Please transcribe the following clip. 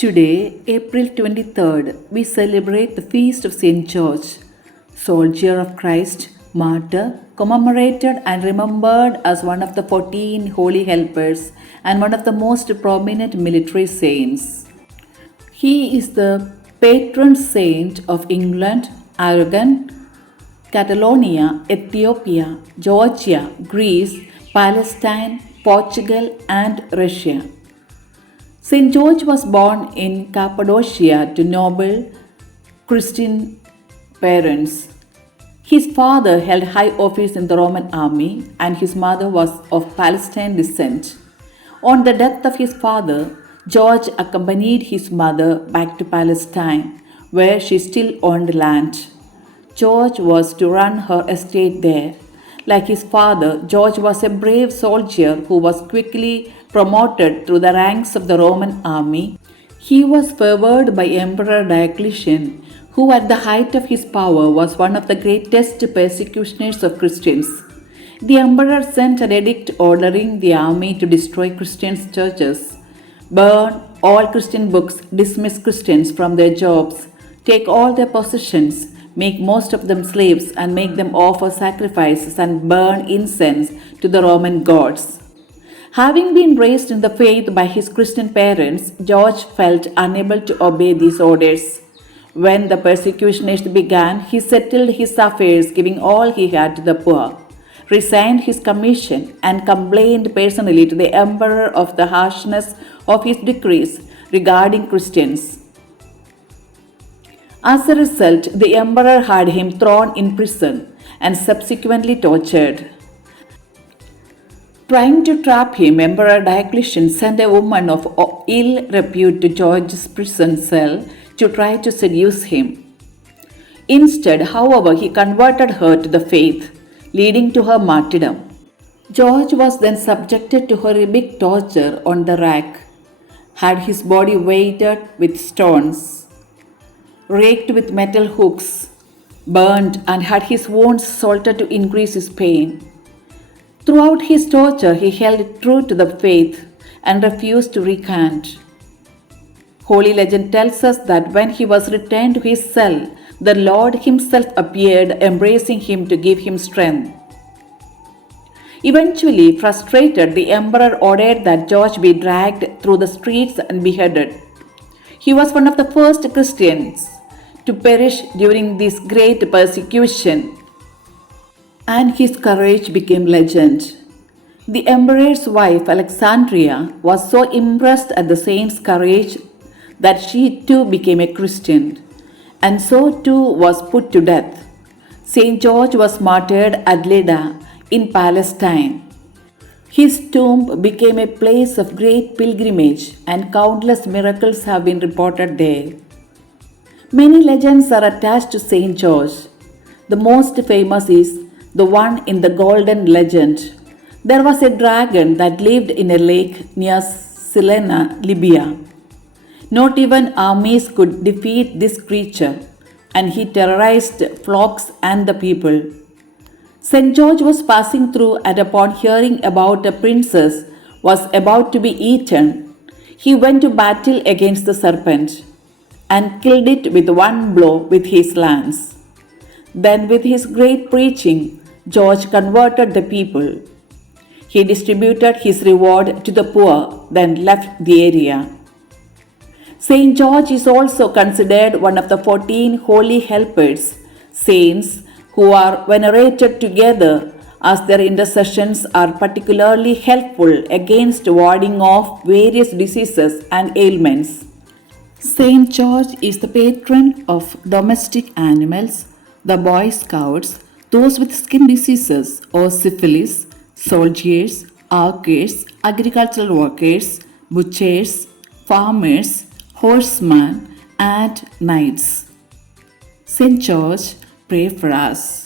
Today, April 23rd, we celebrate the feast of St. George, soldier of Christ, martyr, commemorated and remembered as one of the 14 holy helpers and one of the most prominent military saints. He is the patron saint of England, Aragon, Catalonia, Ethiopia, Georgia, Greece, Palestine, Portugal, and Russia. St. George was born in Cappadocia to noble Christian parents. His father held high office in the Roman army and his mother was of Palestine descent. On the death of his father, George accompanied his mother back to Palestine, where she still owned land. George was to run her estate there. Like his father, George was a brave soldier who was quickly promoted through the ranks of the Roman army. He was favored by Emperor Diocletian, who at the height of his power was one of the greatest persecutioners of Christians. The emperor sent an edict ordering the army to destroy Christians' churches, burn all Christian books, dismiss Christians from their jobs, take all their possessions, make most of them slaves, and make them offer sacrifices and burn incense to the Roman gods. Having been raised in the faith by his Christian parents, George felt unable to obey these orders. When the persecutions began, he settled his affairs, giving all he had to the poor, resigned his commission, and complained personally to the emperor of the harshness of his decrees regarding Christians. As a result, the emperor had him thrown in prison and subsequently tortured. Trying to trap him, Emperor Diocletian sent a woman of ill repute to George's prison cell to try to seduce him. Instead, however, he converted her to the faith, leading to her martyrdom. George was then subjected to horrific torture on the rack, had his body weighted with stones, raked with metal hooks, burned, and had his wounds salted to increase his pain. Throughout his torture, he held true to the faith and refused to recant. Holy legend tells us that when he was returned to his cell, the Lord himself appeared, embracing him to give him strength. Eventually, frustrated, the emperor ordered that George be dragged through the streets and beheaded. He was one of the first Christians to perish during this great persecution, and his courage became legend. The emperor's wife, Alexandria, was so impressed at the saint's courage that she too became a Christian, and so too was put to death. St. George was martyred at Lydda in Palestine. His tomb became a place of great pilgrimage, and countless miracles have been reported there. Many legends are attached to St. George. The most famous is the one in the Golden Legend. There was a dragon that lived in a lake near Cyrene, Libya. Not even armies could defeat this creature, and he terrorized flocks and the people. St. George was passing through, and upon hearing about a princess was about to be eaten, he went to battle against the serpent and killed it with one blow with his lance. Then, with his great preaching, George converted the people. He distributed his reward to the poor, then left the area. St. George is also considered one of the 14 holy helpers, saints who are venerated together as their intercessions are particularly helpful against warding off various diseases and ailments. St. George is the patron of domestic animals, the Boy Scouts, those with skin diseases or syphilis, soldiers, hawkers, agricultural workers, butchers, farmers, horsemen, and knights. St. George, pray for us.